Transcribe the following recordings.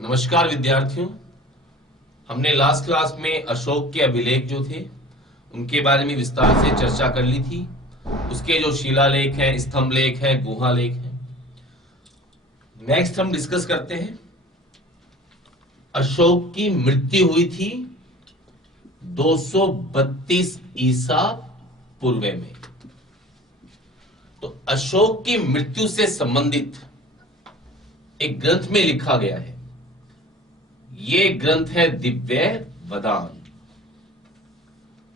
नमस्कार विद्यार्थियों। हमने लास्ट क्लास में अशोक के अभिलेख जो थे उनके बारे में विस्तार से चर्चा कर ली थी। उसके जो शिलालेख हैं, स्तंभ लेख हैं, गुहा लेख हैं। नेक्स्ट हम डिस्कस करते हैं। अशोक की मृत्यु हुई थी 232 ईसा पूर्व में। तो अशोक की मृत्यु से संबंधित एक ग्रंथ में लिखा गया है। ये ग्रंथ है दिव्य वदान।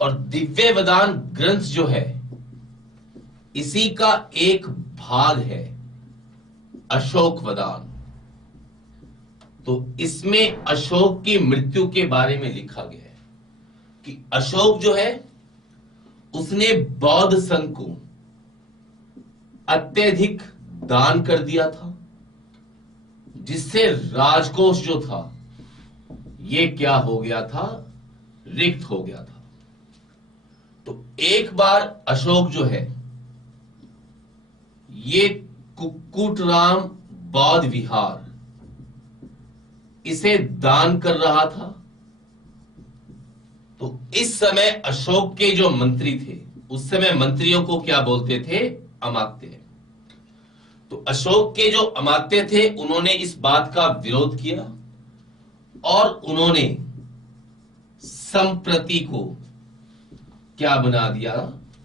और दिव्य वदान ग्रंथ जो है इसी का एक भाग है अशोक वदान। तो इसमें अशोक की मृत्यु के बारे में लिखा गया है कि अशोक जो है उसने बौद्ध संघ को अत्यधिक दान कर दिया था, जिससे राजकोष जो था ये क्या हो गया था, रिक्त हो गया था। तो एक बार अशोक जो है ये कुक्कुटराम बौद्ध विहार इसे दान कर रहा था। तो इस समय अशोक के जो मंत्री थे, उस समय मंत्रियों को क्या बोलते थे, अमात्य। तो अशोक के जो अमात्य थे उन्होंने इस बात का विरोध किया और उन्होंने संप्रति को क्या बना दिया,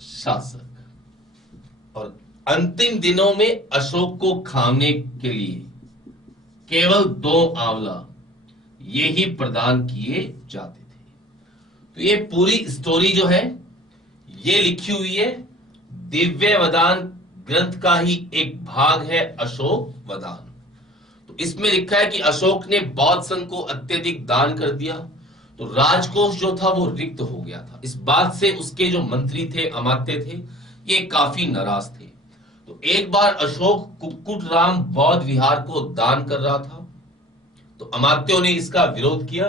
शासक। और अंतिम दिनों में अशोक को खाने के लिए केवल 2 आंवला ये ही प्रदान किए जाते थे। तो ये पूरी स्टोरी जो है ये लिखी हुई है दिव्य वदान ग्रंथ का ही एक भाग है अशोक वदान। तो इसमें लिखा है कि अशोक ने बौद्ध संघ को अत्यधिक दान कर दिया, तो राजकोष जो था वो रिक्त हो गया था। इस बात से उसके जो मंत्री थे, अमात्य थे, ये काफी नाराज थे। तो एक बार अशोक कुक्कुटराम बौद्ध विहार को दान कर रहा था, तो अमात्यों ने इसका विरोध किया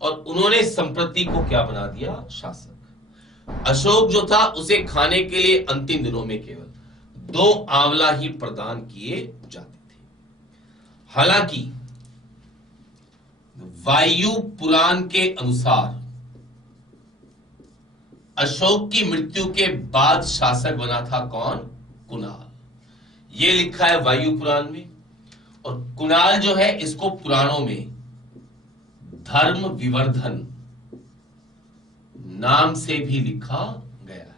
और उन्होंने संप्रति को क्या बना दिया, शासक। अशोक जो था उसे खाने के लिए अंतिम दिनों में केवल 2 आंवला ही प्रदान किए जाते थे। हालांकि वायु पुराण के अनुसार अशोक की मृत्यु के बाद शासक बना था कौन, कुणाल। ये लिखा है वायु पुराण में। और कुणाल जो है इसको पुराणों में धर्म विवर्धन नाम से भी लिखा गया है।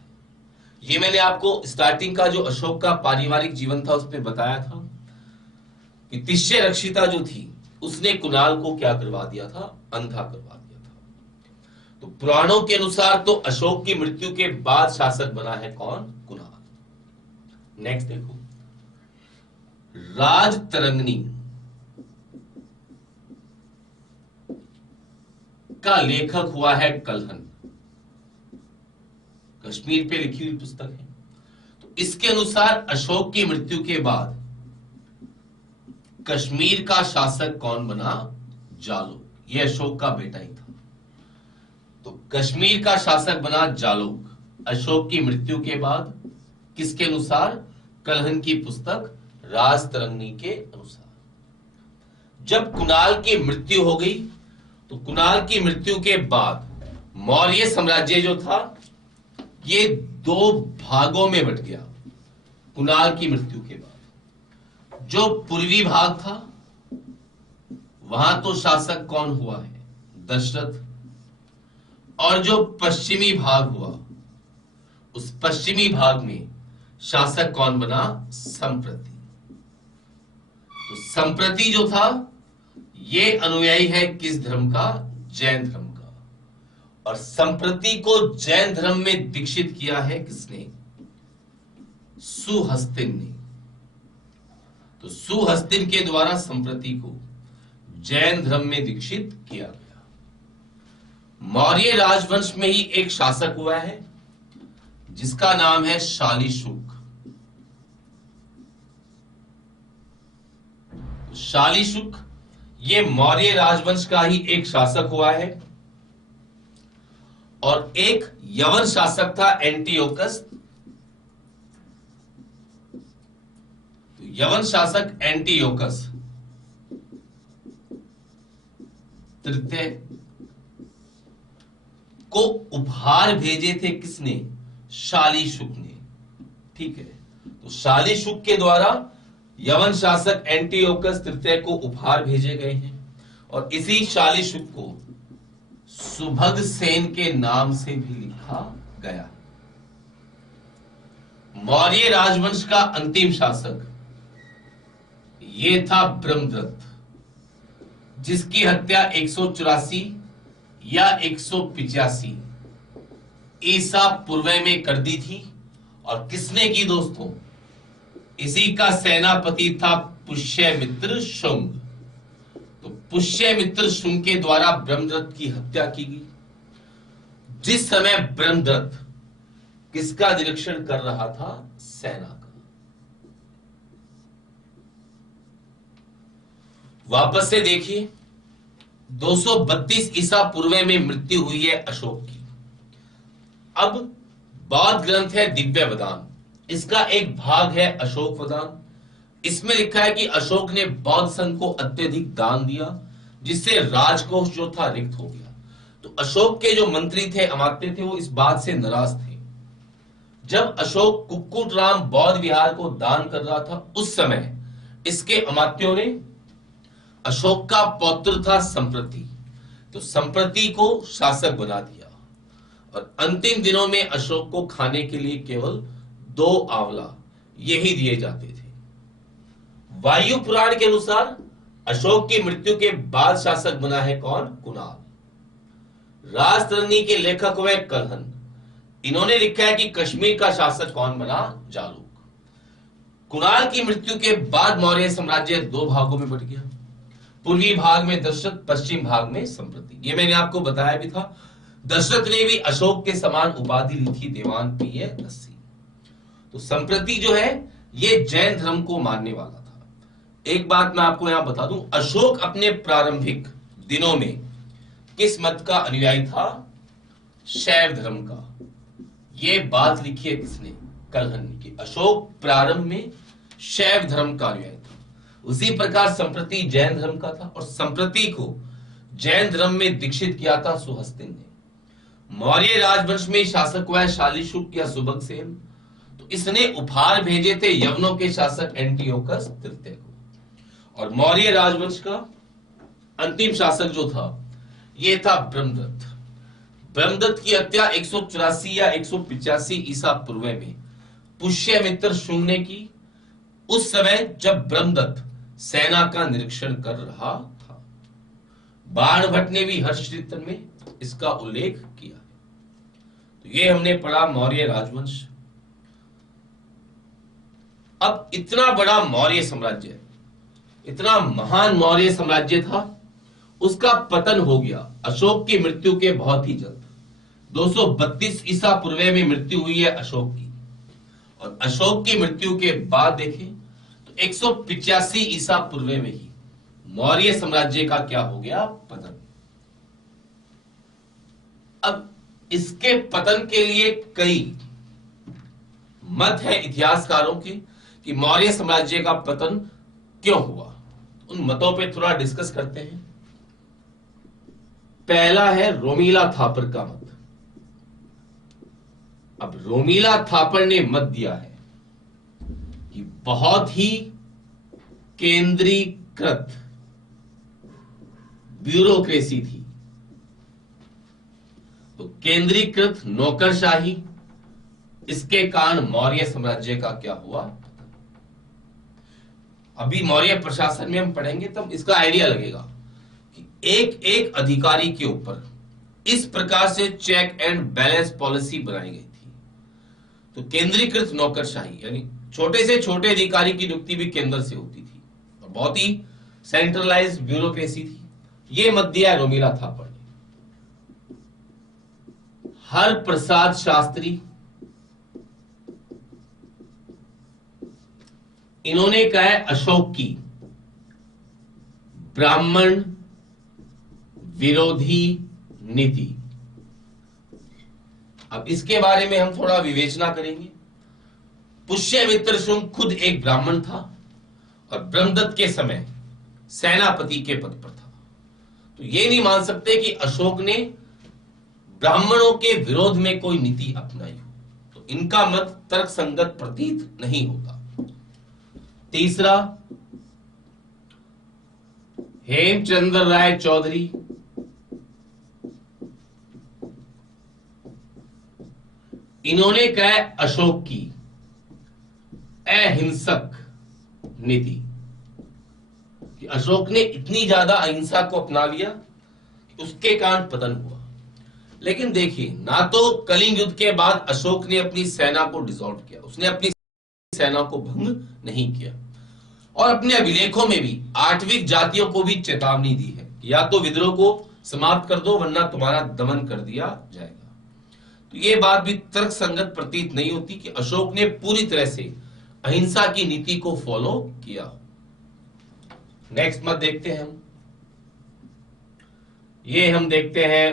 ये मैंने आपको स्टार्टिंग का जो अशोक का पारिवारिक जीवन था उसमें बताया था कि तिष्य रक्षिता जो थी उसने कुणाल को क्या करवा दिया था, अंधा करवा दिया था। तो पुराणों के अनुसार तो अशोक की मृत्यु के बाद शासक बना है कौन, कुणाल। नेक्स्ट देखो, राजतरंगिणी का लेखक हुआ है कल्हन। कश्मीर पे लिखी हुई पुस्तक है। तो इसके अनुसार अशोक की मृत्यु के बाद कश्मीर का शासक कौन बना, जालोक। यह अशोक का बेटा ही था। तो कश्मीर का शासक बना जालोक अशोक की मृत्यु के बाद। किसके अनुसार, कल्हन की पुस्तक राजतरंगिणी के अनुसार। जब कुणाल की मृत्यु हो गई तो कुणाल की मृत्यु के बाद मौर्य साम्राज्य जो था ये 2 भागों में बट गया। कुणाल की मृत्यु के बाद जो पूर्वी भाग था वहां तो शासक कौन हुआ है, दशरथ। और जो पश्चिमी भाग हुआ उस पश्चिमी भाग में शासक कौन बना, संप्रति। तो संप्रति जो था ये अनुयायी है किस धर्म का, जैन धर्म का। और संप्रति को जैन धर्म में दीक्षित किया है किसने, सुहस्तिन ने। तो सुहस्तिन के द्वारा संप्रति को जैन धर्म में दीक्षित किया गया। मौर्य राजवंश में ही एक शासक हुआ है जिसका नाम है शालीशुक। शालीशुक ये मौर्य राजवंश का ही एक शासक हुआ है। और एक यवन शासक था एंटियोकस। यवन शासक एंटियोकस तृतीय को उपहार भेजे थे किसने? शालीशुक ने। ठीक है, तो शालीशुक के द्वारा यवन शासक एंटियोकस तृतीय को उपहार भेजे गए हैं और इसी शालीशुक को सुभग सेन के नाम से भी लिखा गया। मौर्य राजवंश का अंतिम शासक ये था ब्रह्मदत्त, जिसकी हत्या 184 या 185 ईसा पूर्व में कर दी थी। और किसने की दोस्तों? इसी का सेनापति था पुष्यमित्र शुंग। तो पुष्यमित्र शुंग के द्वारा ब्रह्मदत्त की हत्या की गई। जिस समय ब्रह्मदत्त किसका निरीक्षण कर रहा था? सेना का। वापस से देखिए, 232 ईसा पूर्व में मृत्यु हुई है अशोक की। अब बौद्ध ग्रंथ है दिव्य वदान, इसका एक भाग है अशोक वदान। इसमें लिखा है कि अशोक ने बौद्ध संघ को अत्यधिक दान दिया, जिससे राजकोष जो था रिक्त हो गया। तो अशोक के जो मंत्री थे, अमात्य थे, वो इस बात से नाराज थे। जब अशोक कुक्कुट राम बौद्ध विहार को दान कर रहा था, उस समय इसके अमात्यों ने अशोक का पौत्र था संप्रति, तो संप्रति को शासक बना दिया। और अंतिम दिनों में अशोक को खाने के लिए केवल 2 आंवला यही दिए जाते थे। वायु पुराण के अनुसार अशोक की मृत्यु के बाद शासक बना है कौन? कुणाल। राजतरणी के लेखक हुए कलहन। इन्होंने लिखा है कि कश्मीर का शासक कौन बना? जालूक। कुणाल की मृत्यु के बाद मौर्य साम्राज्य 2 भागों में बट गया। पूर्वी भाग में दशरथ, पश्चिम भाग में संप्रति। ये मैंने आपको बताया भी था। दशरथ ने भी अशोक के समान उपाधि ली थी, देवान प्रिय दस्सी। तो संप्रति जो है ये जैन धर्म को मानने वाला था। एक बात मैं आपको यहां बता दूं, अशोक अपने प्रारंभिक दिनों में किस मत का अनुयायी था? शैव धर्म का। ये बात लिखी है किसने? कलहन ने, कि अशोक प्रारंभ में शैव धर्म का अनुयायी था। उसी प्रकार संप्रति जैन धर्म का था और संप्रति को जैन धर्म में दीक्षित किया था सुहस्तिन ने। मौर्य राजवंश में शासक हुआ है शालीशुक या सुभग सेन। तो इसने उपहार भेजे थे यवनों के शासक एंटियोकस तृतीय को। और मौर्य राजवंश का अंतिम शासक जो था ये था ब्रह्मदत्त। ब्रह्मदत्त की हत्या 184 या 185 ईसा पूर्व में पुष्यमित्र शुंग ने की, उस समय जब ब्रह्मदत्त सेना का निरीक्षण कर रहा था। बाणभट्ट ने भी हर्षचरित्र में इसका उल्लेख किया है। तो ये हमने पढ़ा मौर्य राजवंश। अब इतना बड़ा मौर्य साम्राज्य, इतना महान मौर्य साम्राज्य था, उसका पतन हो गया अशोक की मृत्यु के बहुत ही जल्द। 232 ईसा पूर्व में मृत्यु हुई है अशोक की। और अशोक की मृत्यु के बाद देखें तो 185 ईसा पूर्व में ही मौर्य साम्राज्य का क्या हो गया? पतन। अब इसके पतन के लिए कई मत है इतिहासकारों के कि मौर्य साम्राज्य का पतन क्यों हुआ। उन मतों पे थोड़ा डिस्कस करते हैं। पहला है रोमिला थापर का मत। अब रोमिला थापर ने मत दिया है कि बहुत ही केंद्रीकृत ब्यूरोक्रेसी थी। तो केंद्रीकृत नौकरशाही, इसके कारण मौर्य साम्राज्य का क्या हुआ? अभी मौर्य प्रशासन में हम पढ़ेंगे तब इसका आइडिया लगेगा कि एक एक अधिकारी के ऊपर इस प्रकार से चेक एंड बैलेंस पॉलिसी बनाई गई थी। तो केंद्रीकृत नौकरशाही यानी छोटे से छोटे अधिकारी की नियुक्ति भी केंद्र से होती थी और बहुत ही सेंट्रलाइज्ड ब्यूरोक्रेसी थी। ये मत दिया रोमिला थापर ने। हर प्रसाद शास्त्री, इन्होंने कहा है अशोक की ब्राह्मण विरोधी नीति। अब इसके बारे में हम थोड़ा विवेचना करेंगे। पुष्यमित्र शुंग खुद एक ब्राह्मण था और ब्रह्मदत्त के समय सेनापति के पद पर था। तो ये नहीं मान सकते कि अशोक ने ब्राह्मणों के विरोध में कोई नीति अपनाई हो। तो इनका मत तर्क संगत प्रतीत नहीं होता। तीसरा, हेमचंद्र राय चौधरी, इन्होंने कहा अशोक की अहिंसक नीति, कि अशोक ने इतनी ज्यादा अहिंसा को अपना लिया कि उसके कारण पतन हुआ। लेकिन देखिए, ना तो कलिंग युद्ध के बाद अशोक ने अपनी सेना को डिसॉल्व किया, उसने अपनी सेना को भंग नहीं किया, और अपने अभिलेखों में भी आठविक जातियों को भी चेतावनी दी है कि या तो विद्रोह को समाप्त कर दो वरना तुम्हारा दमन कर दिया जाएगा। तो ये बात भी तर्क संगत प्रतीत नहीं होती कि अशोक ने पूरी तरह से अहिंसा की नीति को फॉलो किया। नेक्स्ट मत देखते हैं हम। ये हम देखते हैं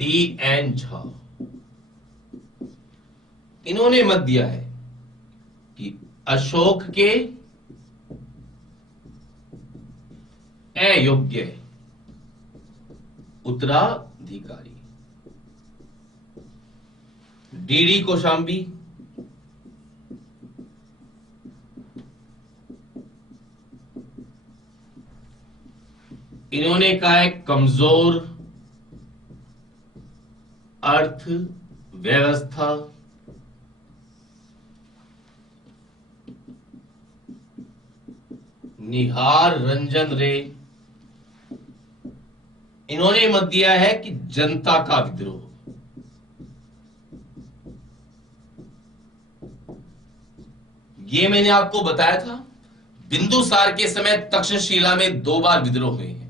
D.N. झा। इन्होंने मत दिया है कि अशोक के अयोग्य उत्तराधिकारी D.D. कौशांबी, इन्होंने कहा है कमजोर अर्थ व्यवस्था, निहार रंजन रे, इन्होंने मत दिया है कि जनता का विद्रोह। ये मैंने आपको बताया था, बिंदुसार के समय तक्षशिला में 2 बार विद्रोह हुए हैं,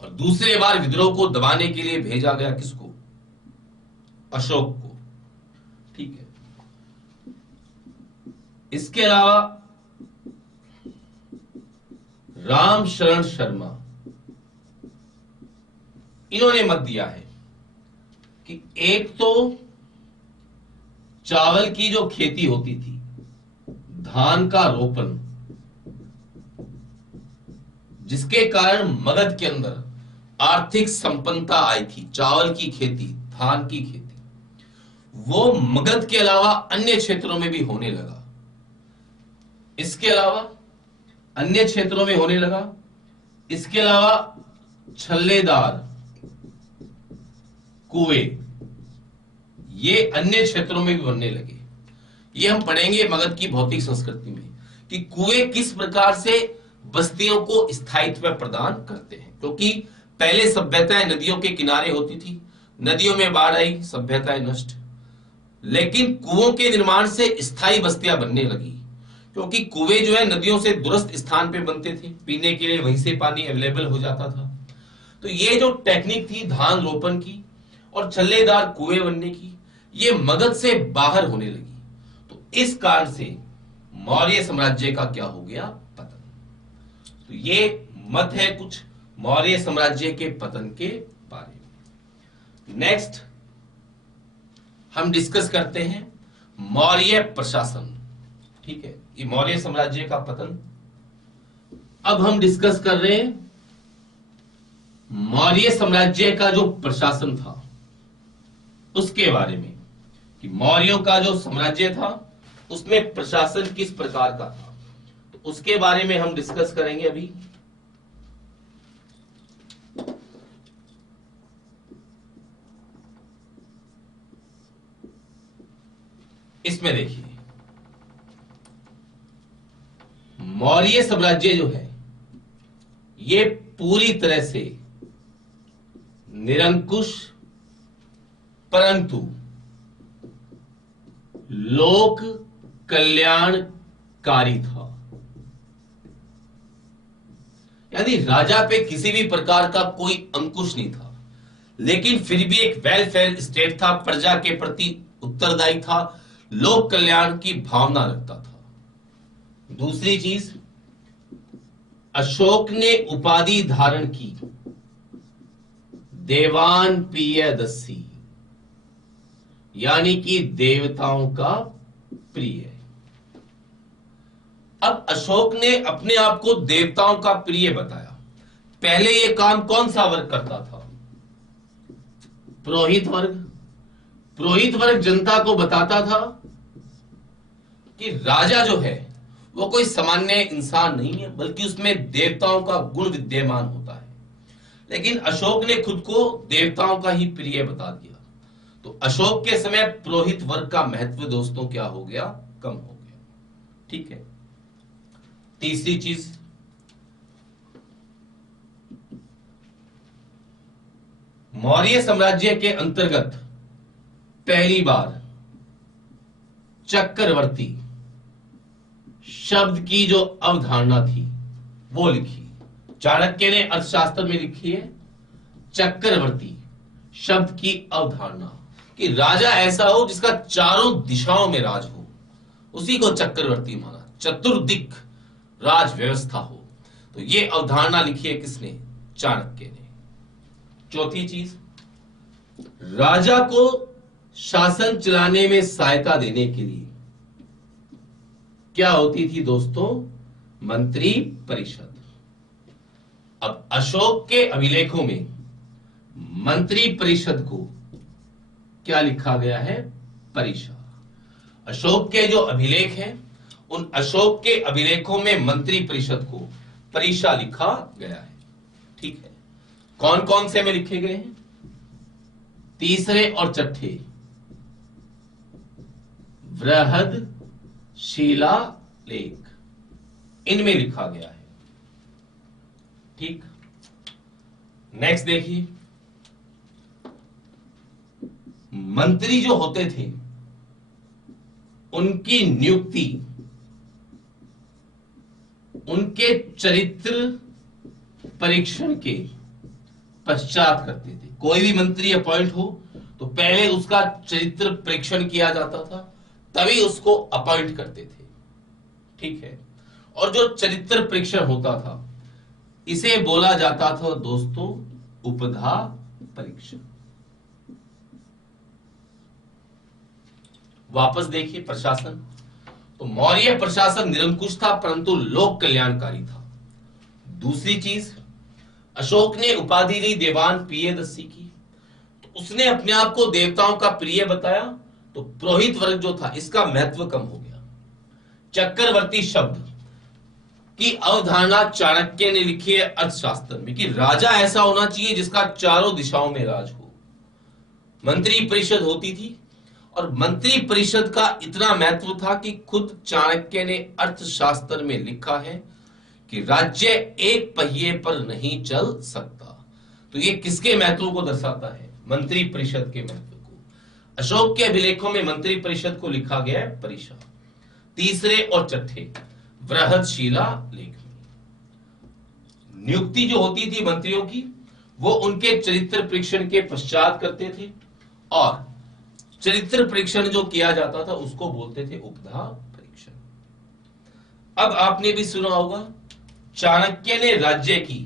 और दूसरे बार विद्रोह को दबाने के लिए भेजा गया किसको? अशोक को। ठीक है। इसके अलावा राम शरण शर्मा, इन्होंने मत दिया है कि एक तो चावल की जो खेती होती थी, धान का रोपण, जिसके कारण मगध के अंदर आर्थिक संपन्नता आई थी, चावल की खेती, धान की खेती, वो मगध के अलावा अन्य क्षेत्रों में भी होने लगा। इसके अलावा अन्य क्षेत्रों में होने लगा। इसके अलावा छल्लेदार कुएं, ये अन्य क्षेत्रों में भी बनने लगे। ये हम पढ़ेंगे मगध की भौतिक संस्कृति में कि कुएं किस प्रकार से बस्तियों को स्थायित्व प्रदान करते हैं, क्योंकि पहले सभ्यताएं नदियों के किनारे होती थी, नदियों में बाढ़ आई, सभ्यताएं नष्ट। लेकिन कुओं के निर्माण से स्थायी बस्तियां बनने लगी, क्योंकि कुएं जो है नदियों से दूरस्थ स्थान पे बनते थे, पीने के लिए वहीं से पानी अवेलेबल हो जाता था। तो ये जो टेक्निक थी धान रोपण की और छल्लेदार कुएं बनने की, ये मगध से बाहर होने लगी। तो इस कारण से मौर्य साम्राज्य का क्या हो गया? पतन। तो ये मत है कुछ मौर्य साम्राज्य के पतन के बारे में। नेक्स्ट हम डिस्कस करते हैं मौर्य प्रशासन। ठीक है, ये मौर्य साम्राज्य का पतन। अब हम डिस्कस कर रहे हैं मौर्य साम्राज्य का जो प्रशासन था उसके बारे में, कि मौर्यों का जो साम्राज्य था उसमें प्रशासन किस प्रकार का था, तो उसके बारे में हम डिस्कस करेंगे अभी। इसमें देखिए, मौर्य साम्राज्य जो है ये पूरी तरह से निरंकुश परंतु लोक कल्याणकारी था। यानी राजा पे किसी भी प्रकार का कोई अंकुश नहीं था, लेकिन फिर भी एक वेलफेयर स्टेट था, प्रजा के प्रति उत्तरदायी था, लोक कल्याण की भावना रखता था। दूसरी चीज, अशोक ने उपाधि धारण की देवान प्रियदर्शी, यानी कि देवताओं का प्रिय। अब अशोक ने अपने आप को देवताओं का प्रिय बताया, पहले ये काम कौन सा वर्ग करता था? पुरोहित वर्ग। पुरोहित वर्ग जनता को बताता था कि राजा जो है वो कोई सामान्य इंसान नहीं है, बल्कि उसमें देवताओं का गुण विद्यमान होता है। लेकिन अशोक ने खुद को देवताओं का ही प्रिय बता दिया। तो अशोक के समय पुरोहित वर्ग का महत्व दोस्तों क्या हो गया? कम हो गया। ठीक है। तीसरी चीज, मौर्य साम्राज्य के अंतर्गत पहली बार चक्रवर्ती शब्द की जो अवधारणा थी वो लिखी। चाणक्य ने अर्थशास्त्र में लिखी है चक्रवर्ती शब्द की अवधारणा, कि राजा ऐसा हो जिसका चारों दिशाओं में राज हो, उसी को चक्रवर्ती माना। चतुर्दिक राज व्यवस्था हो। तो ये अवधारणा लिखी है किसने? चाणक्य ने। चौथी चीज, राजा को शासन चलाने में सहायता देने के लिए क्या होती थी दोस्तों? मंत्री परिषद। अब अशोक के अभिलेखों में मंत्री परिषद को क्या लिखा गया है? परिषा। अशोक के जो अभिलेख हैं उन अशोक के अभिलेखों में मंत्री परिषद को परिषा लिखा गया है। ठीक है। कौन कौन से में लिखे गए हैं? तीसरे और चौथे बृहद शिला लेख, इनमें लिखा गया है। ठीक। नेक्स्ट देखिए, मंत्री जो होते थे उनकी नियुक्ति उनके चरित्र परीक्षण के पश्चात करते थे। कोई भी मंत्री अपॉइंट हो तो पहले उसका चरित्र परीक्षण किया जाता था, तभी उसको अपॉइंट करते थे। ठीक है। और जो चरित्र परीक्षण होता था इसे बोला जाता था दोस्तों उपधा परीक्षण। वापस देखिए प्रशासन। तो मौर्य प्रशासन निरंकुश था परंतु लोक कल्याणकारी था। दूसरी चीज, अशोक ने उपाधि ली देवान प्रियदर्शी की। तो उसने अपने आप को देवताओं का प्रिय बताया, तो पुरोहित वर्ग जो था इसका महत्व कम हो गया। चक्रवर्ती शब्द की अवधारणा चाणक्य ने लिखी है अर्थशास्त्र में, कि राजा ऐसा होना चाहिए जिसका चारों दिशाओं में राज हो। मंत्री परिषद होती थी और मंत्री परिषद का इतना महत्व था कि खुद चाणक्य ने अर्थशास्त्र में लिखा है कि राज्य एक पहिए पर नहीं चल सकता। तो ये किसके महत्व को दर्शाता है? मंत्री परिषद के महत्व को। अशोक के अभिलेखों में मंत्री परिषद को लिखा गया है परिषा। तीसरे और चौथे बृहद शिला लेख में नियुक्ति जो होती थी मंत्रियों की वो उनके चरित्र परीक्षण के पश्चात करते थे, और चरित्र परीक्षण जो किया जाता था उसको बोलते थे उपधा परीक्षण। अब आपने भी सुना होगा चाणक्य ने राज्य की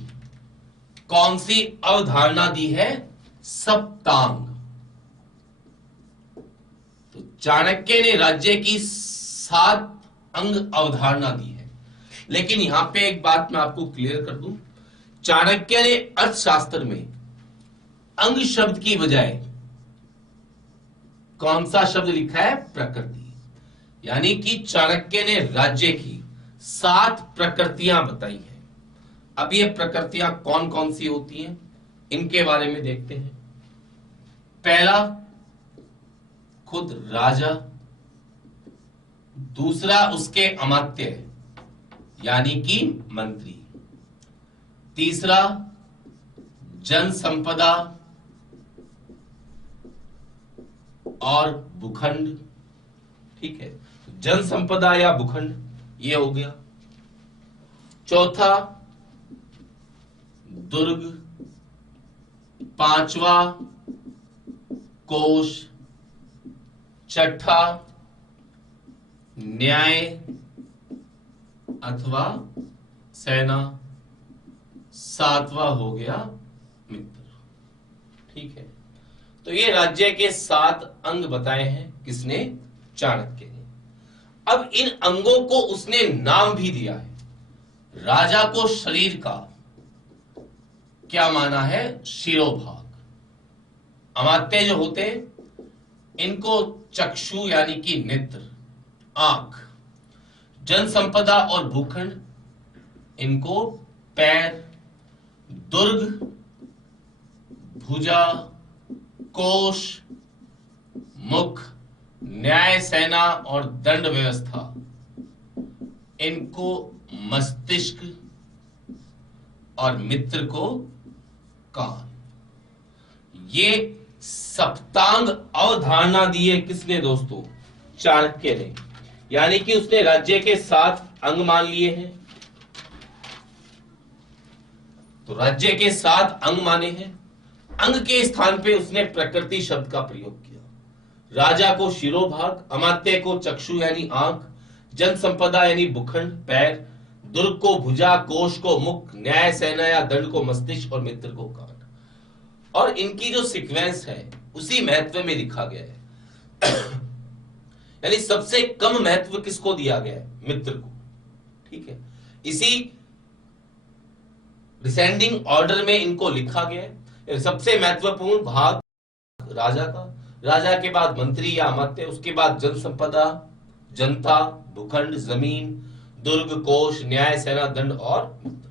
कौन सी अवधारणा दी है? सप्तांग। तो चाणक्य ने राज्य की 7 अंग अवधारणा दी है। लेकिन यहां पे एक बात मैं आपको क्लियर कर दूं, चाणक्य ने अर्थशास्त्र में अंग शब्द की बजाय कौन सा शब्द लिखा है? प्रकृति। यानी कि चाणक्य ने राज्य की 7 प्रकृतियां बताई हैं। अब ये प्रकृतियां कौन कौन सी होती हैं इनके बारे में देखते हैं। पहला, खुद राजा। दूसरा, उसके अमात्य यानी कि मंत्री। तीसरा, जन संपदा और भूखंड। ठीक है, जन संपदा या भूखंड ये हो गया। चौथा, दुर्ग। पांचवा, कोष। छठा, न्याय अथवा सेना। सातवां हो गया मित्र। ठीक है, तो ये राज्य के 7 अंग बताए हैं किसने? चाणक्य ने। अब इन अंगों को उसने नाम भी दिया है। राजा को शरीर का, क्या माना है? शिरोभाग। अमात्य जो होते हैं इनको चक्षु यानी कि नेत्र, आंख। जन संपदा और भूखंड इनको पैर, दुर्ग, भुजा, कोश, मुख, न्याय सेना और दंड व्यवस्था इनको मस्तिष्क और मित्र को कान। ये सप्तांग अवधारणा दी है किसने दोस्तों? चाणक्य ने। यानी कि उसने राज्य के 7 अंग मान लिए हैं। तो राज्य के 7 अंग माने हैं। अंग के स्थान पे उसने प्रकृति शब्द का प्रयोग किया। राजा को शिरोभाग, अमात्य को चक्षु यानी आंख, जन संपदा यानी भूखंड पैर, दुर्ग को भुजा, कोश को मुख, न्याय सेना या दंड को मस्तिष्क और मित्र को कान। और इनकी जो सीक्वेंस है उसी महत्व में लिखा गया है। यानी सबसे कम महत्व किसको दिया गया है? मित्र को। ठीक है, इसी डिसेंडिंग ऑर्डर में इनको लिखा गया है। सबसे महत्वपूर्ण भाग राजा का, राजा के बाद मंत्री या अमात्य, उसके बाद जन संपदा, जनता, भूखंड, जमीन, दुर्ग, कोश, न्याय सेना, दंड और मित्र।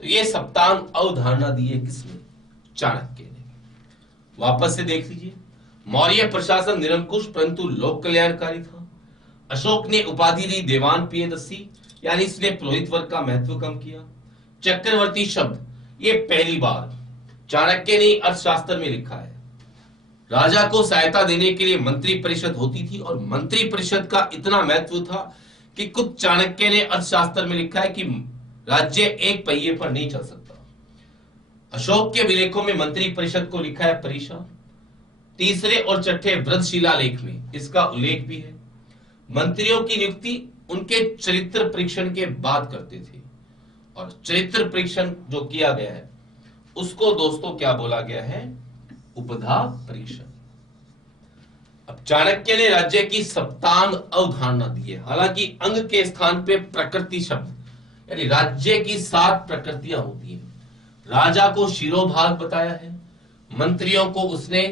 तो ये सप्तांग अवधारणा दी है किसने? चाणक्य ने। वापस से देख लीजिए। मौर्य प्रशासन निरंकुश परंतु लोक कल्याणकारी था। अशोक ने उपाधि दी देवान पियदस्सी, यानी इसने पुरोहित वर्ग का महत्व कम किया। चक्रवर्ती शब्द ये पहली बार चाणक्य ने अर्थशास्त्र में लिखा है। राजा को सहायता देने के लिए मंत्री परिषद होती थी और मंत्री परिषद का इतना महत्व था कि खुद चाणक्य ने अर्थशास्त्र में लिखा है कि राज्य एक पहिए पर नहीं चल सकता। अशोक के विलेखों में मंत्री परिषद को लिखा है परिषा। तीसरे और छठे वृद्धशिला लेख में इसका उल्लेख भी है। मंत्रियों की नियुक्ति उनके चरित्र परीक्षण के बाद करते थे और चरित्र परीक्षण जो किया गया है उसको दोस्तों क्या बोला गया है? उपधा परीक्षण। अब चाणक्य ने राज्य की सप्तांग अवधारणा दी है। हालांकि अंग के स्थान पे प्रकृति शब्द, यानी राज्य की 7 प्रकृतियां होती हैं। राजा को शिरोभाग बताया है, मंत्रियों को उसने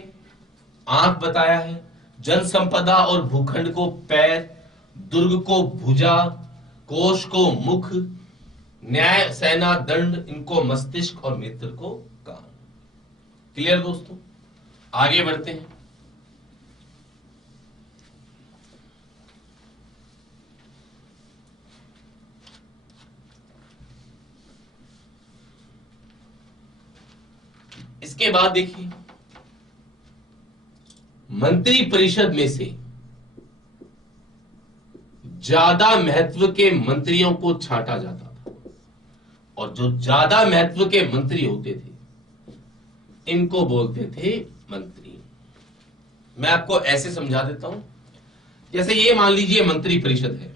आंख बताया है, जन संपदा और भूखंड को पैर, दुर्ग को भुजा, कोश को मुख, न्याय सेना दंड इनको मस्तिष्क और मित्र को कान। क्लियर दोस्तों? आगे बढ़ते हैं। इसके बाद देखिए, मंत्री परिषद में से ज्यादा महत्व के मंत्रियों को छांटा जाता था और जो ज्यादा महत्व के मंत्री होते थे इनको बोलते थे मंत्री। मैं आपको ऐसे समझा देता हूं, जैसे ये मान लीजिए मंत्री परिषद है।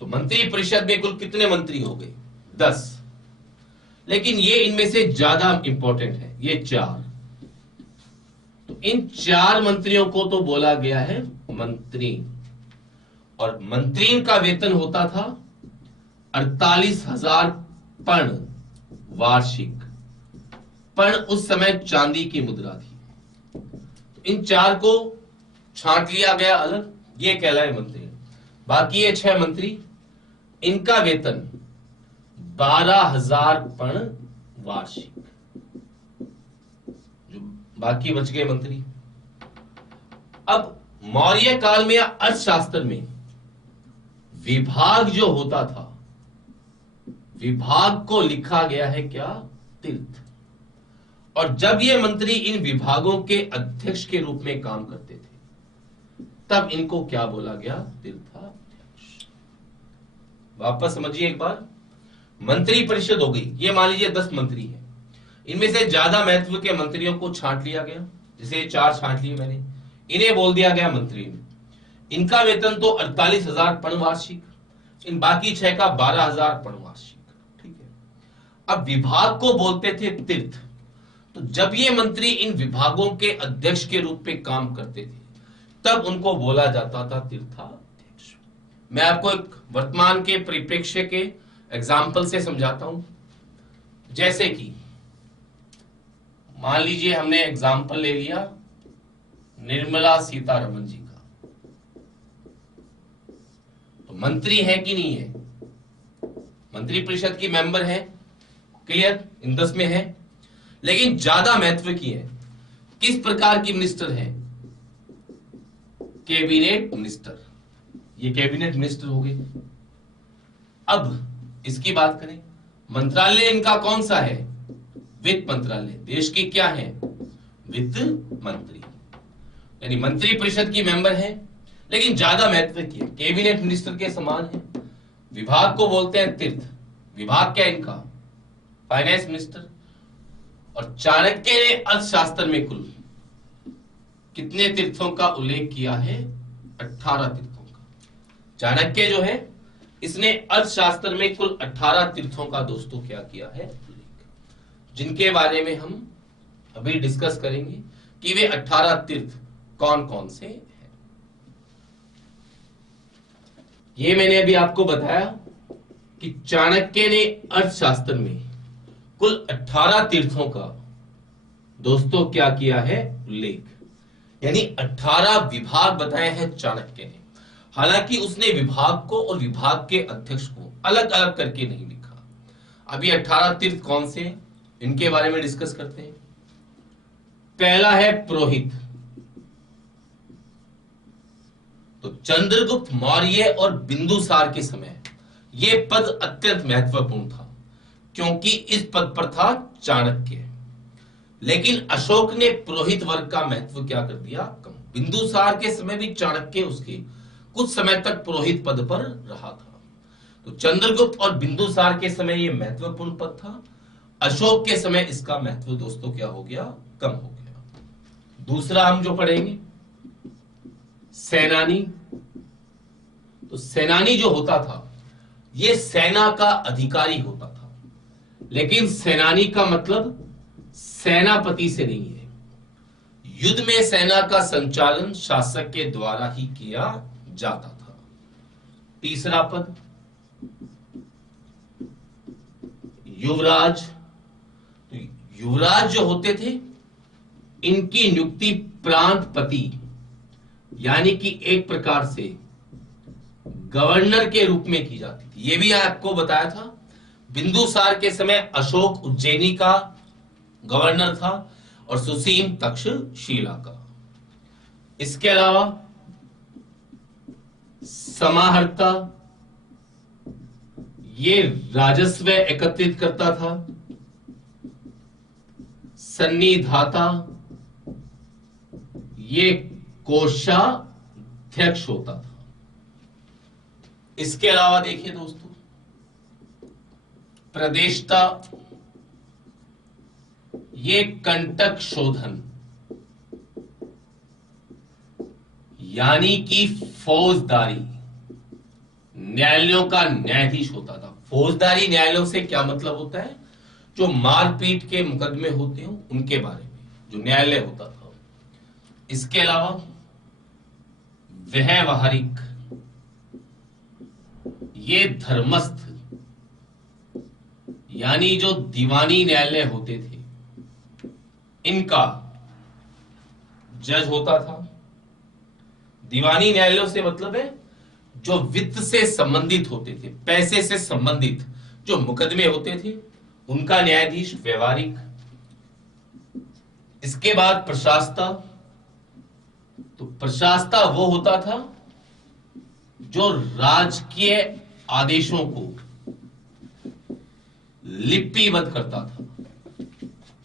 तो मंत्री परिषद में कुल कितने मंत्री हो गए? 10। लेकिन ये इनमें से ज्यादा इंपॉर्टेंट है, ये 4। तो इन 4 मंत्रियों को तो बोला गया है मंत्री। और मंत्री का वेतन होता था 48,000 पण वार्षिक। पण उस समय चांदी की मुद्रा थी। तो इन 4 को छांट लिया गया अलग, ये कहलाए मंत्री। बाकी ये 6 मंत्री, इनका वेतन 12,000 पण वार्षिक। जो बाकी बच गए मंत्री। अब मौर्य काल में या अर्थशास्त्र में विभाग जो होता था, विभाग को लिखा गया है क्या? तीर्थ। और जब ये मंत्री इन विभागों के अध्यक्ष के रूप में काम करते थे तब इनको क्या बोला गया? तीर्थाध्यक्ष। वापस समझिए एक बार। मंत्री परिषद हो गई, ये मान लीजिए 10 मंत्री हैं। इनमें से ज्यादा महत्व के मंत्रियों को छांट लिया गया, जैसे 4 छांट लिए मैंने, इन्हें बोल दिया गया मंत्री। इनका वेतन तो 48,000 पण वार्षिक, इन बाकी 6 का 12,000 पण वार्षिक। ठीक है। अब विभाग को बोलते थे तीर्थ। तो जब ये मंत्री इन विभागों के अध्यक्ष के रूप में काम करते थे तब उनको बोला जाता था तीर्थाध्यक्ष। मैं आपको एक वर्तमान के परिप्रेक्ष्य के एग्जाम्पल से समझाता हूं। जैसे कि मान लीजिए हमने एग्जाम्पल ले लिया निर्मला सीतारमण जी का, तो मंत्री है कि नहीं है, मंत्री परिषद की मेंबर है, क्लियर, इन 10 में है। लेकिन ज्यादा महत्व की है, किस प्रकार की मिनिस्टर है, कैबिनेट मिनिस्टर, ये कैबिनेट मिनिस्टर हो गए। अब इसकी बात करें, मंत्रालय इनका कौन सा है, वित्त मंत्रालय, देश की क्या है, वित्त मंत्री, यानी मंत्री परिषद की मेंबर है, लेकिन ज्यादा महत्व की है, कैबिनेट मिनिस्टर के समान है। विभाग को बोलते हैं तीर्थ, विभाग क्या इनका, फाइनेंस मिनिस्टर। और चाणक्य ने अर्थशास्त्र में कुल कितने तीर्थों का उल्लेख किया है, 18 तीर्थों का। चाणक्य जो है इसने अर्थशास्त्र में कुल 18 तीर्थों का दोस्तों क्या किया है उल्लेख, जिनके बारे में हम अभी डिस्कस करेंगे कि वे 18 तीर्थ कौन कौन से हैं। ये मैंने अभी आपको बताया कि चाणक्य ने अर्थशास्त्र में कुल 18 तीर्थों का दोस्तों क्या किया है उल्लेख, यानी 18 विभाग बताए हैं चाणक्य ने। हालांकि उसने विभाग को और विभाग के अध्यक्ष को अलग अलग करके नहीं लिखा। अभी 18 तीर्थ कौन से, इनके बारे में डिस्कस करते हैं। पहला है पुरोहित। तो चंद्रगुप्त मौर्य और बिंदुसार के समय यह पद अत्यंत महत्वपूर्ण था, क्योंकि इस पद पर था चाणक्य। लेकिन अशोक ने पुरोहित वर्ग का महत्व क्या कर दिया, कम। बिंदुसार के समय भी चाणक्य उसके कुछ समय तक पुरोहित पद पर रहा था। तो चंद्रगुप्त और बिंदुसार के समय यह महत्वपूर्ण पद था, अशोक के समय इसका महत्व दोस्तों क्या हो गया, कम हो गया। दूसरा हम जो पढ़ेंगे सेनानी। तो सेनानी जो होता था यह सेना का अधिकारी होता था, लेकिन सेनानी का मतलब सेनापति से नहीं है। युद्ध में सेना का संचालन शासक के द्वारा ही किया जाता था। तीसरा पद युवराज। तो युवराज जो होते थे इनकी नियुक्ति प्रांतपति यानी कि एक प्रकार से गवर्नर के रूप में की जाती थी। यह भी आपको बताया था, बिंदुसार के समय अशोक उज्जैनी का गवर्नर था और सुसीम तक्षशिला का। इसके अलावा समाहर्ता, ये राजस्व एकत्रित करता था। सन्निधाता, ये कोषाध्यक्ष होता था। इसके अलावा देखिए दोस्तों, प्रदेष्टा, ये कंटक शोधन यानी कि फौजदारी न्यायालयों का न्यायाधीश होता था। फौजदारी न्यायालयों से क्या मतलब होता है, जो मारपीट के मुकदमे होते हो उनके बारे में जो न्यायालय होता था। इसके अलावा व्यवहारिक, ये धर्मस्थ यानी जो दीवानी न्यायालय होते थे इनका जज होता था। दीवानी न्यायालयों से मतलब है जो वित्त से संबंधित होते थे, पैसे से संबंधित जो मुकदमे होते थे उनका न्यायाधीश व्यवहारिक। इसके बाद प्रशास्ता। तो प्रशास्ता वो होता था जो राजकीय आदेशों को लिपिबद्ध करता था,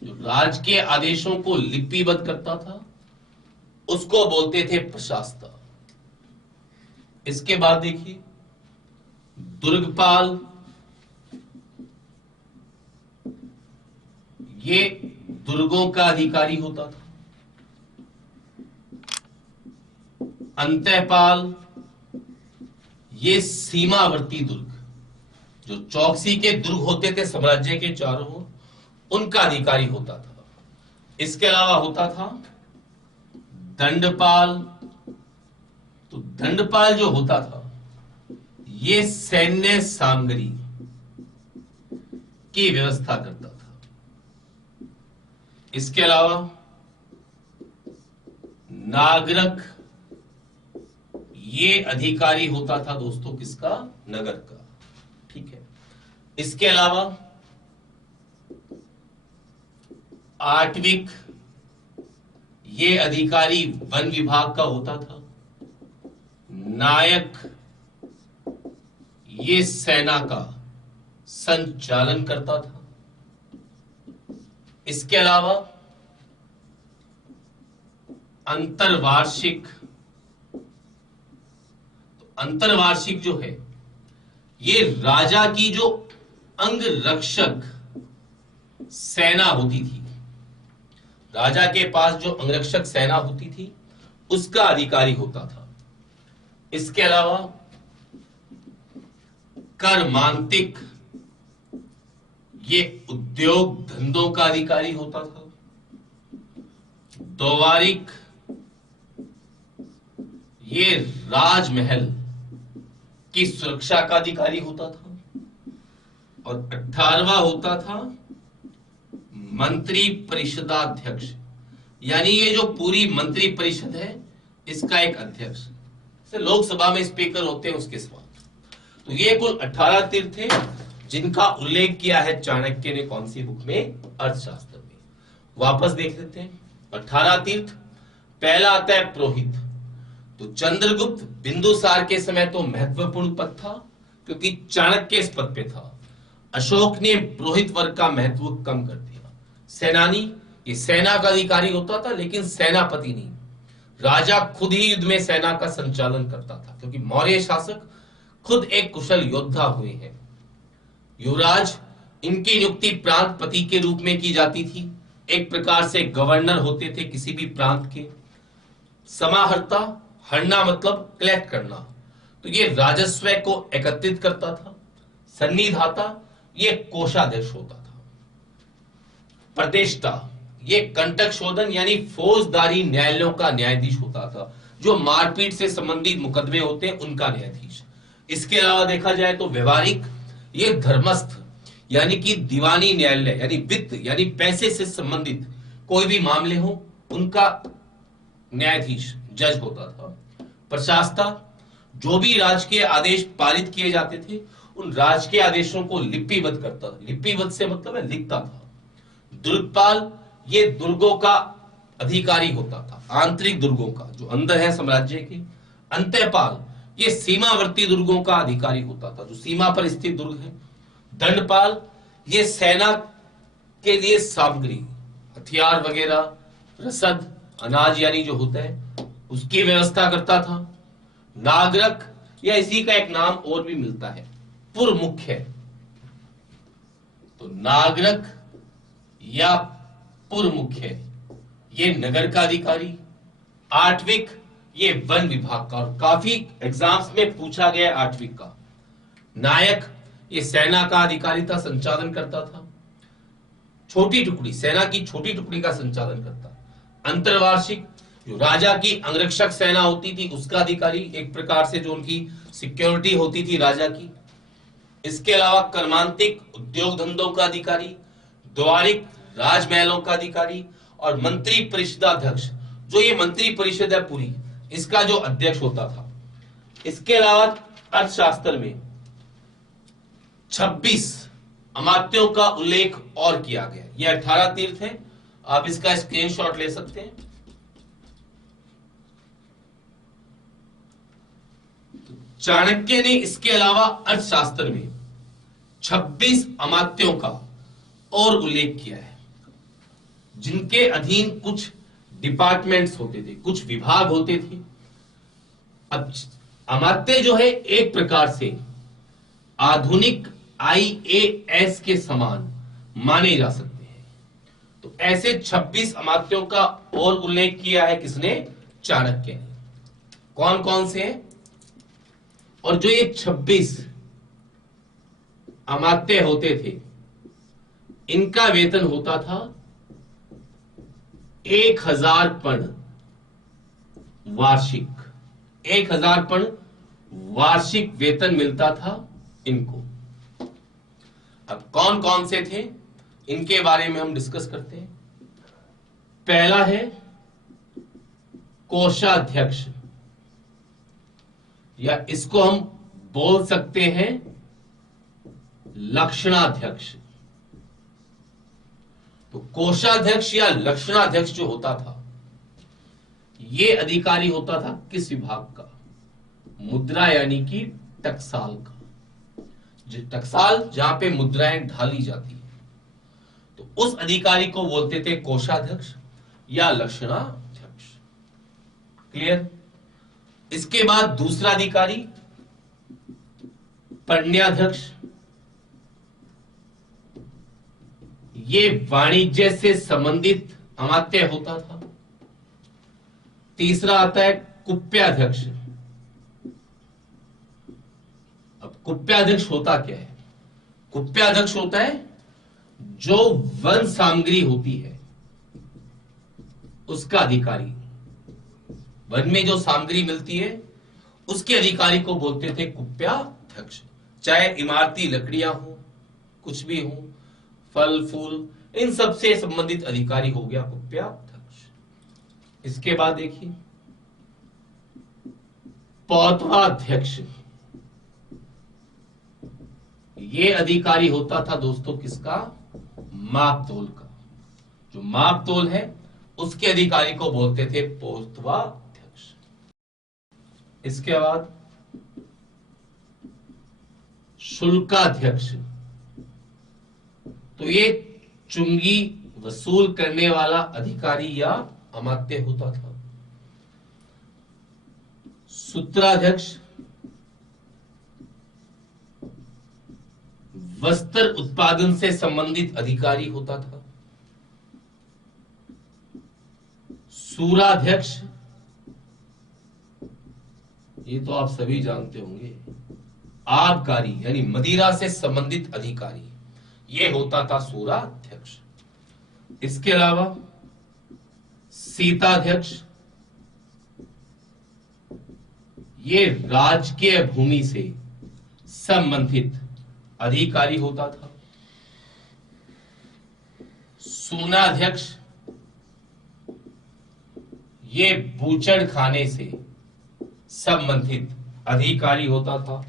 जो राजकीय आदेशों को लिपिबद्ध करता था उसको बोलते थे प्रशास्ता। इसके बाद देखिए दुर्गपाल, ये दुर्गों का अधिकारी होता था। अंतःपाल, ये सीमावर्ती दुर्ग, जो चौकसी के दुर्ग होते थे साम्राज्य के चारों ओर, उनका अधिकारी होता था। इसके अलावा होता था दंडपाल। तो दंडपाल जो होता था ये सैन्य सामग्री की व्यवस्था करता था। इसके अलावा नागरिक ये अधिकारी होता था दोस्तों किसका? नगर का। ठीक है। इसके अलावा आठविक ये अधिकारी वन विभाग का होता था। नायक ये सेना का संचालन करता था। इसके अलावा अंतरवार्षिक, तो अंतरवार्षिक जो है ये राजा की जो अंगरक्षक सेना होती थी, राजा के पास जो अंगरक्षक सेना होती थी उसका अधिकारी होता था। इसके अलावा कर्मांतिक ये उद्योग धंधों का अधिकारी होता था। द्वारिक ये राजमहल की सुरक्षा का अधिकारी होता था। और 18वां होता था मंत्री परिषदाध्यक्ष, यानी ये जो पूरी मंत्री परिषद है इसका एक अध्यक्ष, जैसे लोकसभा में स्पीकर होते हैं उसके समान। तो ये कुल 18 तीर्थ थे जिनका उल्लेख किया है चाणक्य ने कौन सी बुक में? अर्थशास्त्र में। वापस देख लेते हैं 18 तीर्थ। पहला आता है पुरोहित। तो चंद्रगुप्त बिंदुसार के समय तो महत्वपूर्ण पद था क्योंकि चाणक्य इस पद पे था। अशोक ने पुरोहित वर्ग का महत्व कम कर दिया। सेनानी ये सेना का अधिकारी होता था लेकिन सेनापति नहीं। राजा खुद ही युद्ध में सेना का संचालन करता था क्योंकि मौर्य शासक खुद एक कुशल योद्धा हुए हैं। युवराज इनकी नियुक्ति प्रांतपति के रूप में की जाती थी, एक प्रकार से गवर्नर होते थे किसी भी प्रांत के। समाहर्ता, हरना मतलब कलेक्ट करना, तो ये राजस्व को एकत्रित करता था। सन्निधाता ये कोषाध्यक्ष होता था। प्रतिष्ठा ये कंटक शोधन यानी फौजदारी न्यायालयों का न्यायाधीश होता था, जो मारपीट से संबंधित मुकदमे होते हैं उनका न्यायाधीश। इसके अलावा देखा जाए तो व्यवहारिक ये धर्मस्थ यानी कि दीवानी न्यायालय यानी वित्त यानी पैसे से संबंधित कोई भी मामले हो उनका न्यायाधीश जज होता था। प्रशासता जो भी राजकीय आदेश पारित किए जाते थे उन राजकीय आदेशों को लिपिबद्ध करता था। लिपिबद्ध से मतलब है लिखता था। दुर्गपाल ये दुर्गों का अधिकारी होता था, आंतरिक दुर्गों का जो अंदर है साम्राज्य के। अंतःपाल ये सीमावर्ती दुर्गों का अधिकारी होता था, जो सीमा पर स्थित दुर्ग है। दंडपाल ये सेना के लिए सामग्री, हथियार वगैरह, रसद, अनाज यानी जो होता है उसकी व्यवस्था करता था। नागरिक या इसी का एक नाम और भी मिलता है, पुरमुख्य। तो नागरिक या पुरमुख्य ये नगर का अधिकारी। आठविक ये वन विभाग का, और काफी एग्जाम्स में पूछा गया आठविक का। नायक ये सेना का अधिकारी था, संचालन करता था। छोटी टुकड़ी सेना की छोटी टुकड़ी का संचालन करता। अंतरवार्षिक जो राजा की अंगरक्षक सेना होती थी उसका अधिकारी, एक प्रकार से जो उनकी सिक्योरिटी होती थी राजा की। इसके अलावा कर्मांतिक उद्योग धंधों का अधिकारी, द्वारिक राजमहलों का अधिकारी, और मंत्री परिषदाध्यक्ष जो ये मंत्री परिषद है पूरी इसका जो अध्यक्ष होता था। इसके अलावा अर्थशास्त्र में 26 अमात्यों का उल्लेख और किया गया। ये 18 तीर्थ हैं, आप इसका स्क्रीनशॉट ले सकते हैं। चाणक्य ने इसके अलावा अर्थशास्त्र में 26 अमात्यों का और उल्लेख किया है, जिनके अधीन कुछ डिपार्टमेंट्स होते थे, कुछ विभाग होते थे। अब अमात्य जो है एक प्रकार से आधुनिक IAS के समान माने जा सकते हैं। तो ऐसे 26 अमात्यों का और उल्लेख किया है किसने? चाणक्य ने। कौन कौन से हैं? और जो ये 26 अमात्य होते थे इनका वेतन होता था 1000 पण वार्षिक। 1000 पण वार्षिक वेतन मिलता था इनको। अब कौन कौन से थे इनके बारे में हम डिस्कस करते हैं। पहला है कोषाध्यक्ष, या इसको हम बोल सकते हैं लक्षणाध्यक्ष। तो कोषाध्यक्ष या लक्षणाध्यक्ष जो होता था, ये अधिकारी होता था किस विभाग का? मुद्रा यानी कि टकसाल का। जो टकसाल जहां पे मुद्राएं ढाली जाती है, तो उस अधिकारी को बोलते थे कोषाध्यक्ष या लक्षणाध्यक्ष। क्लियर? इसके बाद दूसरा अधिकारी पण्याध्यक्ष, ये वाणिज्य से संबंधित अमात्य होता था। तीसरा आता है कुप्याध्यक्ष। अब कुप्याध्यक्ष होता क्या है? कुप्याध्यक्ष होता है जो वन सामग्री होती है उसका अधिकारी। वन में जो सामग्री मिलती है उसके अधिकारी को बोलते थे कुप्याध्यक्ष। चाहे इमारती लकड़ियां हो, कुछ भी हो, फल फूल, इन सब से संबंधित अधिकारी हो गया कुप्याध्यक्ष। इसके बाद देखिए पौत्वाध्यक्ष। ये अधिकारी होता था दोस्तों किसका? माप तोल का। जो माप तोल है उसके अधिकारी को बोलते थे पौत्वाध्यक्ष। इसके बाद शुल्काध्यक्ष। तो ये चुंगी वसूल करने वाला अधिकारी या अमात्य होता था। सूत्राध्यक्ष वस्त्र उत्पादन से संबंधित अधिकारी होता था। सूराध्यक्ष, ये तो आप सभी जानते होंगे, आबकारी यानी मदिरा से संबंधित अधिकारी, ये होता था सूराध्यक्ष। इसके अलावा सीताध्यक्ष, ये राजकीय भूमि से संबंधित अधिकारी होता था। सूनाध्यक्ष, ये बूचड़ खाने से संबंधित अधिकारी होता था।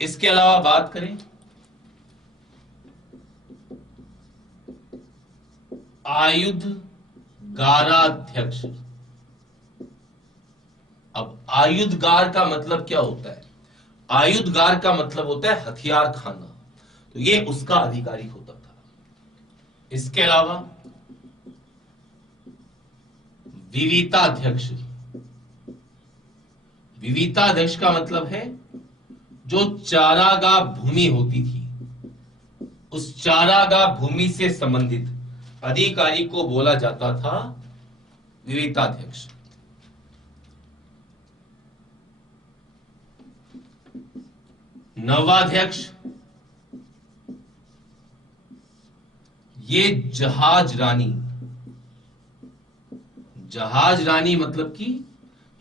इसके अलावा बात करें आयुध गाराध्यक्ष। अब आयुधगार का मतलब क्या होता है? आयुधगार का मतलब होता है हथियार खाना, तो ये उसका अधिकारी होता था। इसके अलावा विविताध्यक्ष। विविताध्यक्ष का मतलब है जो चारागाह भूमि होती थी, उस चारागाह भूमि से संबंधित अधिकारी को बोला जाता था विविताध्यक्ष। नवाध्यक्ष, ये जहाज रानी। जहाज रानी मतलब कि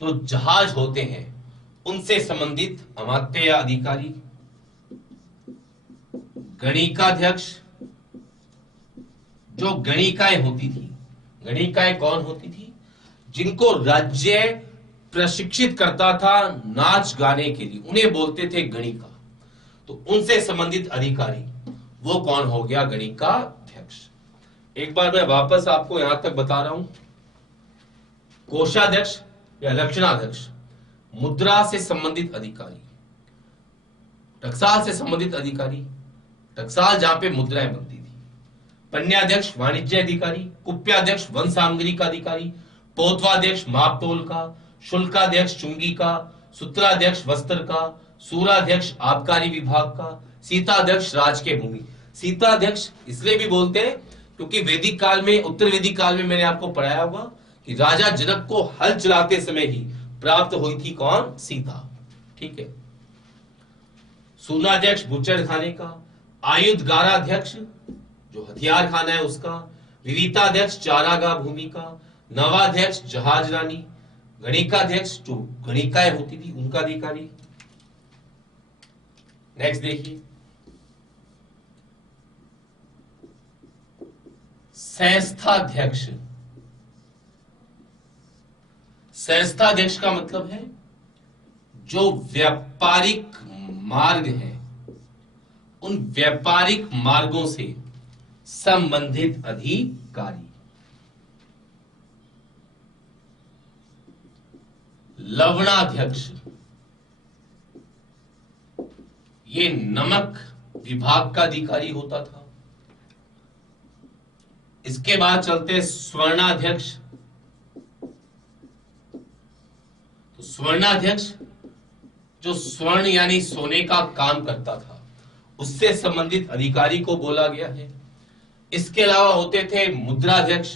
तो जहाज होते हैं उनसे संबंधित अमात्य या अधिकारी। गणिकाध्यक्ष, जो गणिकाएं होती थी। गणिकाएं कौन होती थी? जिनको राज्य प्रशिक्षित करता था नाच गाने के लिए, उन्हें बोलते थे गणिका। तो उनसे संबंधित अधिकारी वो कौन हो गया? गणिकाध्यक्ष। एक बार मैं वापस आपको यहां तक बता रहा हूं। कोषाध्यक्ष या लक्षणाध्यक्ष, मुद्रा से संबंधित अधिकारी, टकसाल से संबंधित अधिकारी, टकसाल जहां पे मुद्राएं बनती थी। पण्याध्यक्ष वाणिज्य अधिकारी, कुप्याध्यक्ष वन सामग्री का अधिकारी, पौत्वाध्यक्ष मापतोल का, शुल्काध्यक्ष चुंगी का, सूत्राध्यक्ष वस्त्र का, सूराध्यक्ष आबकारी विभाग का, सीताध्यक्ष राजकीय भूमि। सीताध्यक्ष इसलिए भी बोलते हैं क्योंकि वैदिक काल में, उत्तर वैदिक काल में मैंने आपको पढ़ाया होगा कि राजा जनक को हल चलाते समय ही प्राप्त हुई थी कौन? सीता। ठीक है। सूनाध्यक्ष बुचड़ खाने का, आयुधगाराध्यक्ष जो हथियार खाना है उसका, विविताध्यक्ष चारागाह भूमि का, नवाध्यक्ष जहाज रानी, गणिकाध्यक्ष जो गणिकाएं होती थी उनका अधिकारी। नेक्स्ट देखिए, संस्थाध्यक्ष। संस्थाध्यक्ष का मतलब है जो व्यापारिक मार्ग है उन व्यापारिक मार्गों से संबंधित अधिकारी। लवणाध्यक्ष, ये नमक विभाग का अधिकारी होता था। इसके बाद चलते स्वर्णाध्यक्ष। तो स्वर्णाध्यक्ष जो स्वर्ण यानी सोने का काम करता था उससे संबंधित अधिकारी को बोला गया है। इसके अलावा होते थे मुद्राध्यक्ष।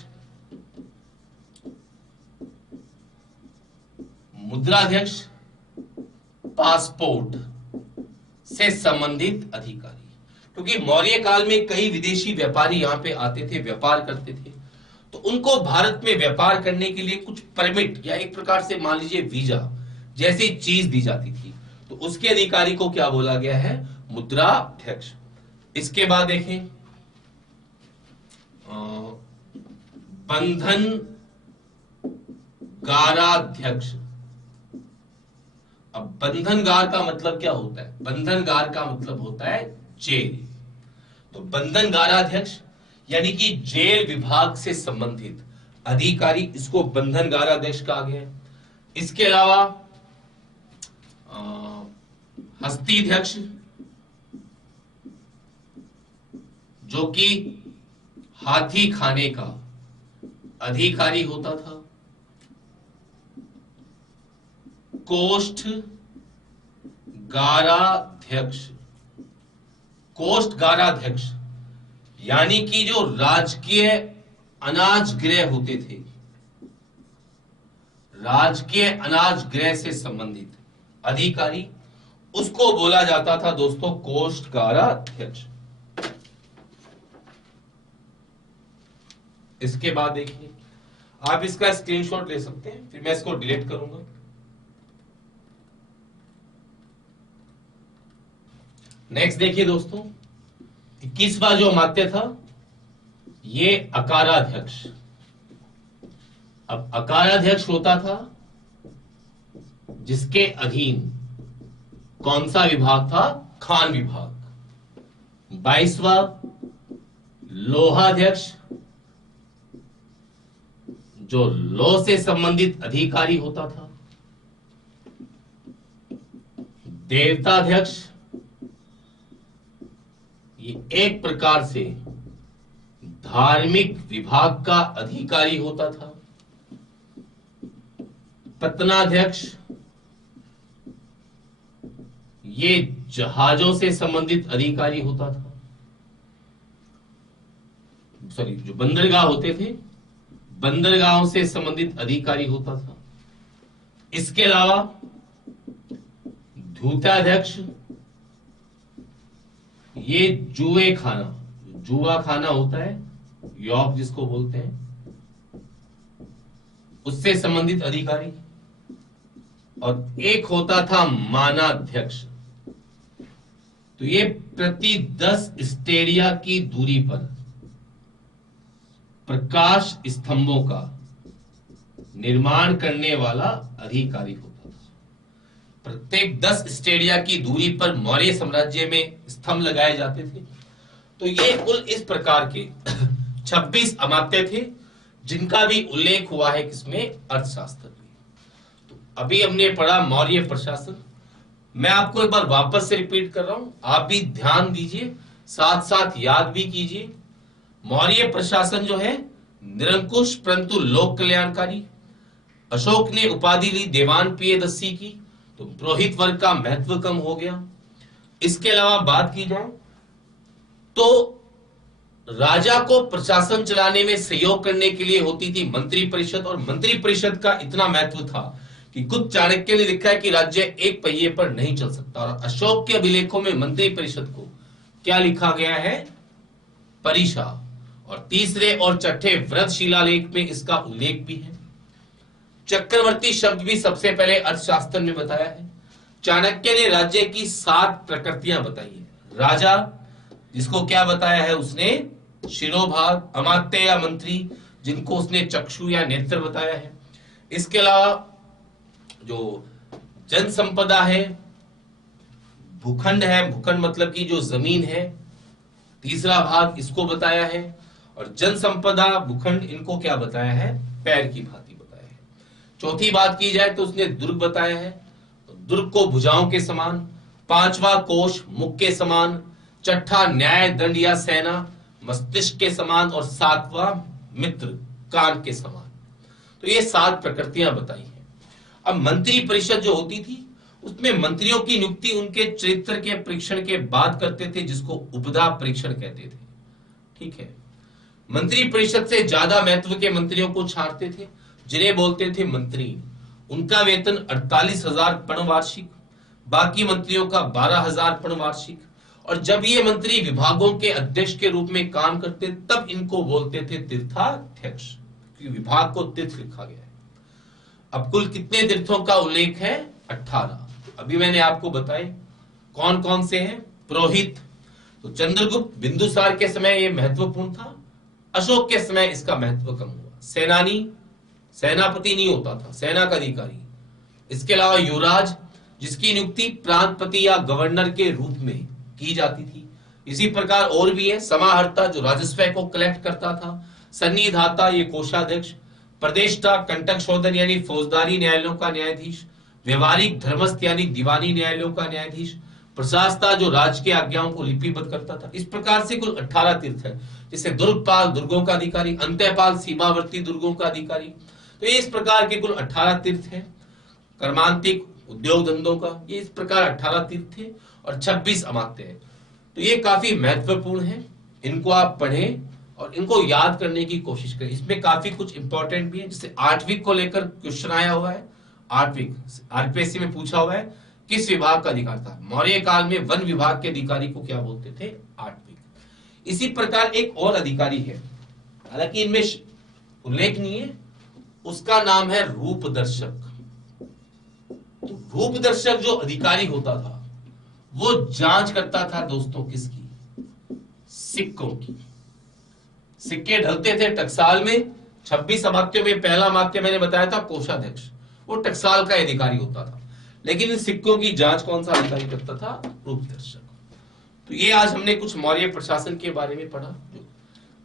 मुद्राध्यक्ष पासपोर्ट से संबंधित अधिकारी, क्योंकि मौर्य काल में कई विदेशी व्यापारी यहां पे आते थे, व्यापार करते थे, तो उनको भारत में व्यापार करने के लिए कुछ परमिट या एक प्रकार से मान लीजिए वीजा जैसी चीज दी जाती थी, तो उसके अधिकारी को क्या बोला गया है? मुद्राध्यक्ष। इसके बाद देखें बंधन गाराध्यक्ष। अब बंधनगार का मतलब क्या होता है? बंधनगार का मतलब होता है जेल। तो बंधनगाराध्यक्ष यानी कि जेल विभाग से संबंधित अधिकारी, इसको बंधनगाराध्यक्ष कहा गया है। इसके अलावा हस्तीध्यक्ष जो कि हाथी खाने का अधिकारी होता था। कोष्ठ गाराध्यक्ष। कोष्ठ गाराध्यक्ष यानी कि जो राजकीय अनाज गृह होते थे, राजकीय अनाज गृह से संबंधित अधिकारी, उसको बोला जाता था दोस्तों कोष्ठ गाराध्यक्ष। इसके बाद देखिए, आप इसका स्क्रीनशॉट ले सकते हैं, फिर मैं इसको डिलीट करूंगा। नेक्स्ट देखिए दोस्तों, 21वां जो अमात्य था ये अकाराध्यक्ष। अब अकाराध्यक्ष होता था जिसके अधीन कौन सा विभाग था? खान विभाग। 22वां लोहाध्यक्ष जो लौ से संबंधित अधिकारी होता था। देवताध्यक्ष ये एक प्रकार से धार्मिक विभाग का अधिकारी होता था। पत्तनाध्यक्ष ये जहाजों से संबंधित अधिकारी होता था। सॉरी, जो बंदरगाह होते थे, बंदरगाहों से संबंधित अधिकारी होता था। इसके अलावा धूताध्यक्ष ये जुए खाना, जुआ खाना होता है, यॉक जिसको बोलते हैं, उससे संबंधित अधिकारी। और एक होता था मानाध्यक्ष। तो ये प्रति 10 स्टेडिया की दूरी पर प्रकाश स्तंभों का निर्माण करने वाला अधिकारी होता था। प्रत्येक 10 स्टेडिया की दूरी पर मौर्य साम्राज्य में स्तंभ लगाए जाते थे। तो ये कुल इस प्रकार के 26 अमात्य थे जिनका भी उल्लेख हुआ है किसमें? अर्थशास्त्र में। तो अभी हमने पढ़ा मौर्य प्रशासन। मैं आपको एक बार वापस से रिपीट कर रहा हूं, आप भी ध्यान दीजिए, साथ साथ याद भी कीजिए। मौर्य प्रशासन जो है निरंकुश परंतु लोक कल्याणकारी। अशोक ने उपाधि ली देवान पियदस्सी की, तो पुरोहित वर्ग का महत्व कम हो गया। इसके अलावा बात की जाए तो राजा को प्रशासन चलाने में सहयोग करने के लिए होती थी मंत्री परिषद, और मंत्री परिषद का इतना महत्व था कि खुद चाणक्य ने लिखा है कि राज्य एक पहिए पर नहीं चल सकता। और अशोक के अभिलेखों में मंत्री परिषद को क्या लिखा गया है? परिषा। और तीसरे और छठे व्रत शिलालेख में इसका उल्लेख भी है। चक्रवर्ती शब्द भी सबसे पहले अर्थशास्त्र में बताया है। चाणक्य ने राज्य की 7 प्रकृतियां बताई है। राजा, जिसको क्या बताया है उसने, शिरोभाग। अमात्य या मंत्री, जिनको उसने चक्षु या नेत्र बताया है। इसके अलावा जो जन संपदा है, भूखंड है, भूखंड मतलब की जो जमीन है, तीसरा भाग इसको बताया है। और जन संपदा, भूखंड, इनको क्या बताया है, पैर की भांति बताया है। चौथी बात की जाए तो उसने दुर्ग बताया है, दुर्ग को भुजाओं के समान। पांचवा कोश मुख के समान। छठा न्याय, दंड या सेना मस्तिष्क के समान। और सातवां मित्र, कान के समान। तो ये 7 प्रकृतियां बताई हैं। अब मंत्री परिषद जो होती थी, उसमें मंत्रियों की नियुक्ति उनके चरित्र के परीक्षण के बाद करते थे, जिसको उपधा परीक्षण कहते थे। ठीक है। मंत्री परिषद से ज्यादा महत्व के मंत्रियों को छांटते थे, जिन्हें बोलते थे मंत्री। उनका वेतन 48,000 पर्ण वार्षिक, बाकी मंत्रियों का 12,000 पर्ण वार्षिक। और जब ये मंत्री विभागों के अध्यक्ष के रूप में काम करते, तब इनको बोलते थे तीर्थाध्यक्ष, क्योंकि विभाग को तीर्थ लिखा गया है। अब कुल कितने तीर्थों का उल्लेख है, 18। अभी मैंने आपको बताए कौन कौन से हैं। पुरोहित, तो चंद्रगुप्त बिंदुसार के समय ये महत्वपूर्ण था, अशोक के समय इसका महत्व कम हुआ। सेनानी, सेनापति नहीं होता था, सेना का अधिकारी। इसके अलावा युवराज, जिसकी नियुक्ति प्रांतपति या गवर्नर के रूप में की जाती थी। इसी प्रकार और भी है, समाहर्ता, जो राजस्व को कलेक्ट करता था। सन्निधाता, ये कोषाध्यक्ष। प्रदेष्टा, कंटक शोधन यानी फौजदारी न्यायालयों का न्यायाधीश। व्यवहारिक धर्मस्थ यानी दीवानी न्यायालयों का न्यायाधीश। प्रशासता, जो राज्य के आज्ञाओं को लिपिबद्ध करता था। इस प्रकार से कुल 18 तीर्थ है, जैसे दुर्गपाल, दुर्गों का अधिकारी। अंत्यपाल, सीमावर्ती दुर्गों का अधिकारी। तो ये इस प्रकार के कुल 18 तीर्थ है। कर्मांतिक, उद्योग धंधों का, ये इस प्रकार 18 तीर्थ थे। और 26 अमात्य है। तो ये काफी महत्वपूर्ण है, इनको आप पढ़ें और इनको याद करने की कोशिश करें। इसमें काफी कुछ इंपॉर्टेंट भी है, जैसे आठवीं को लेकर क्वेश्चन आया हुआ है। आठवीं आरपीएससी में पूछा हुआ है, किस विभाग का अधिकारी था। मौर्य काल में वन विभाग के अधिकारी को क्या बोलते थे, आठवीं। इसी प्रकार एक और अधिकारी है, हालांकि इनमें उल्लेख नहीं है, उसका नाम है रूपदर्शक। रूपदर्शक जो अधिकारी होता था, वो जांच करता था दोस्तों, किसकी, सिक्कों की। सिक्के ढलते थे टकसाल में। 26 अमात्यों में पहला अमात्य मैंने बताया था कोषाध्यक्ष, वो टकसाल का अधिकारी होता था। लेकिन इन सिक्कों की जांच कौन सा अधिकारी करता था, रूपदर्शक। तो ये आज हमने कुछ मौर्य प्रशासन के बारे में पढ़ा।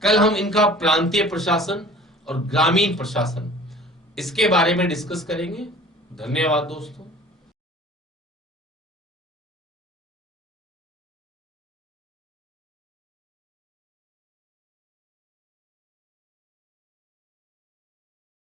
कल हम इनका प्रांतीय प्रशासन और ग्रामीण प्रशासन, इसके बारे में डिस्कस करेंगे। धन्यवाद दोस्तों।